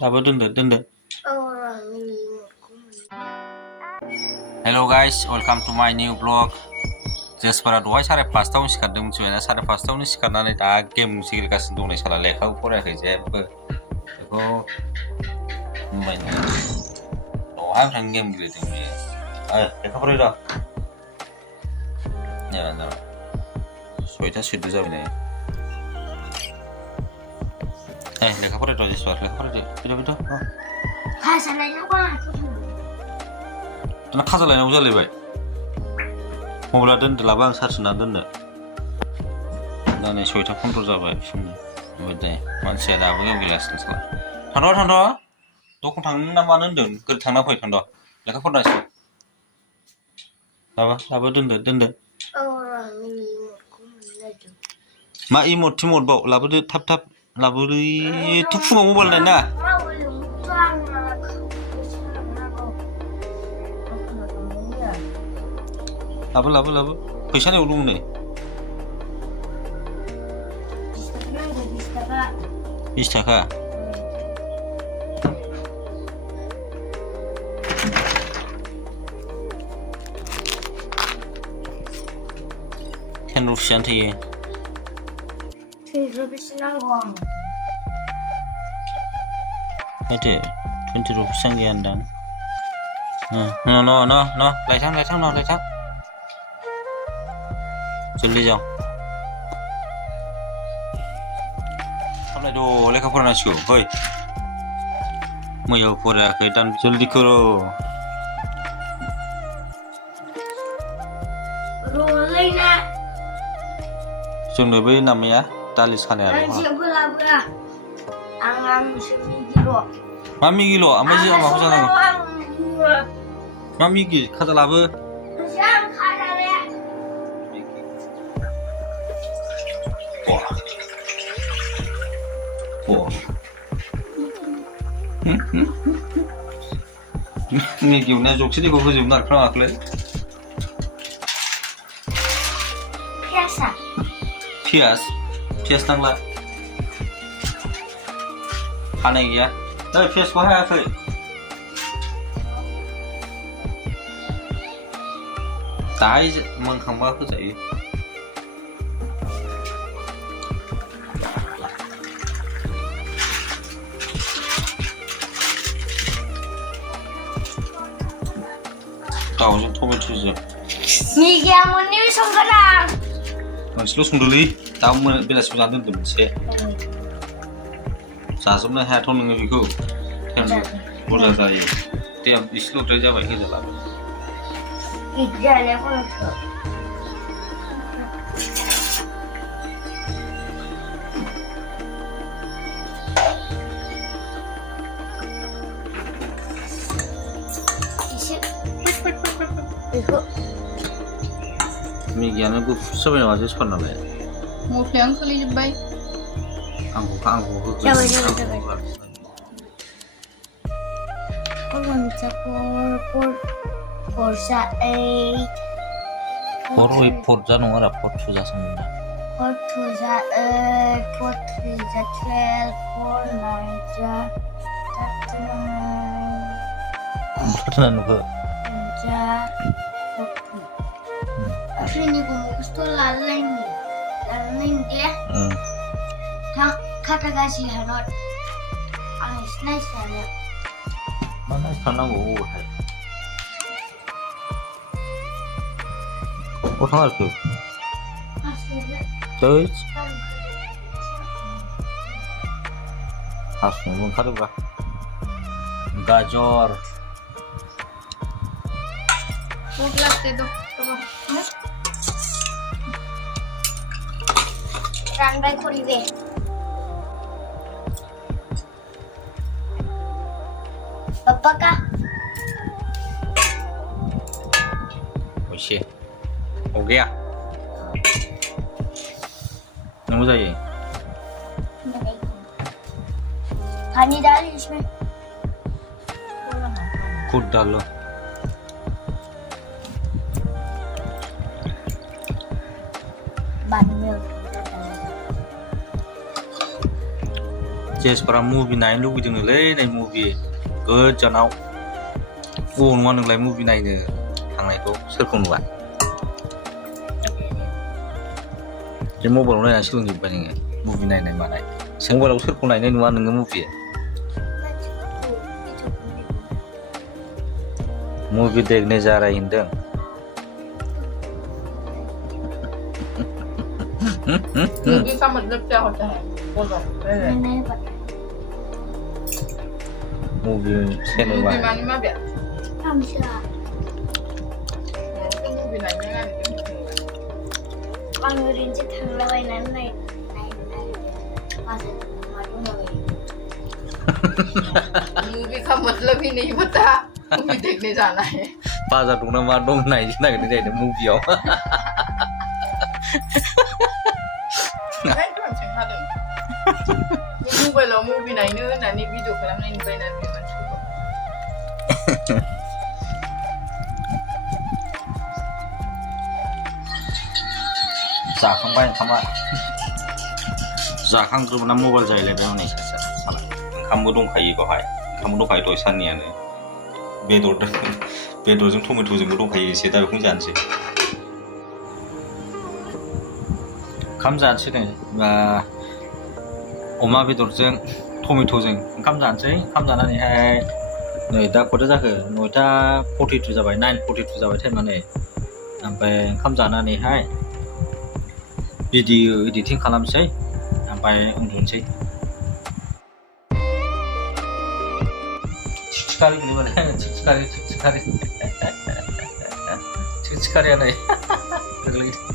Apa tunda. Orang ini Hello guys, welcome to my new vlog. Jasper dहाय 5:30 सिखारदों मिथिबायना 5:30 सिखारनानै दा game गेलेगासिनो दं नै साला लेखाबो फरायाखै जेबो बेखौ बुंबाय दहाय आं गेम गेलेदों बियो लेखा फराय र' ना 6टा 14 जाबाय नै लेखा फराय र' जेसपार लेखा फरायदो फैदो खाजा लायनांगौ दाना खाजा लायनांगौ जालायबाय मबाइला दोनदो लाबा आं चार्ज होना दोननो दा नै 6टा 15 जाबाय फुंनि ओमफ्राय दे मानसिया दाबो गेम गेलेगासिनो साला थांद' दखान थांनो ना मानो होनदों गोरै थांना फै थांद' लेखा फरायनांसिगोन लाबा दोनदो orang ini lagi मा इमोट टिमोट बाव लाबोदो थाब लाबोदो एथ' फुङाव मबाइल नायना लाबो फैसा नायाव दं नै 20 थाखा10 रुपियानो थैयो 10 rupiah naंगौ Itu 20 rupiah yang diandang. No, laitang. Jeli jauh. Sampai do, leka pernah sih, hoi. Mau jauh pernah ke dan jeli kero. Rolena. Sungguh be namanya talis kan ya. Siapa Angang kilo. Mami kilo, ama sih ama apa sana? Mami kilo, kata labu. Siapa kata le? Wah. Ini gimana jok sih? Kau kerja benar kerana aku le? Pias tangla. Aneh ya, tapi pias kau hay apa? Tahu mengkambang aku jadi. Tahu je tomat je. Ni kamu ni sungkerang. Masih lu sungduli, tahu mana bila sudah tentu sih. Sasumnya hatun dengan itu, tempat boleh tadi, tiap istilah terjadi apa ini jalan. Ikan apa tu? Itu. Mikian aku sebenarnya wajib pernah le. Mau flying kali jebay. Angku. Coba. Kau bisa porsa Porja nunggu apa porja semua. Portuja 12 Pornaja Porja nunggu. Tapi ni gua gusto laleng dia. Tak kata kasih hanot. Nice sana. Mana sana gua hai. Uthar tu. Terus. Asal pun kadu ba. Gajor. भूख लगते तो Rantai kuribe. Papa kah? Oke. हो गया नमो जाइए पानी डाल इसमें खुद डालो बाद में जेसफोरा मुभि नायनो लुगैदोंनोलै नै मुभि गोजानाव अबाव नङा नोंलाय मुभि नायनो थांनायखौ सोरखौ नुवा बे मबाइलाव नायनानै सोलोंजोब्बाय नोङो मुभि नायनाय मानाय मबाइलाव सोरखौ नायनाय नुवा नोङो मुभि मूवी देखने जा रही हिंदू मूवी का मतलब क्या होता है बोलो मैं नहीं पता मूवी मूवी माने मा बे Hamsa मूवी नायनो नागिरदों आं ओरैनोसो थांलाबायनानै नायनो माजों मा दंलाबायो मूवी का मतलब ही नहीं पता मूवी देखने जाना है बाजार दं ना मा दं नायनो नागिरदों जाहैदों मुभियाव मबाइलाव मुभि नायनो होननानै भिडिअ खालामनाय नुबाय ना बे मानसिखौ जाखांबाय ओंखामा जाखांग्रोबोना मबाइल जाहैलायबाय हनै सासे साला ओंखामबो दंखायो बेवहाय ओंखामबो दंखायो दहाय साननियानो बेदरजों टमेट'जोंबो दंखायो एसे दा बेखौनो जानोसै ओंखाम जानोसै नै अमा बेदरजों टमेट'जों ओंखाम जानोसै ओंखाम जानानैहाय नै दा खयथा जाखो 9:42 जाबाय 9:42 जाबाय टाइमा नै ओमफ्राय ओंखाम जानानैहाय भिडिअ एडिटिं खालामसै ओमफ्राय उन्दुनोसै चिकचिकारि गोलैबाय चिकचिकारिया नै गोग्लैदों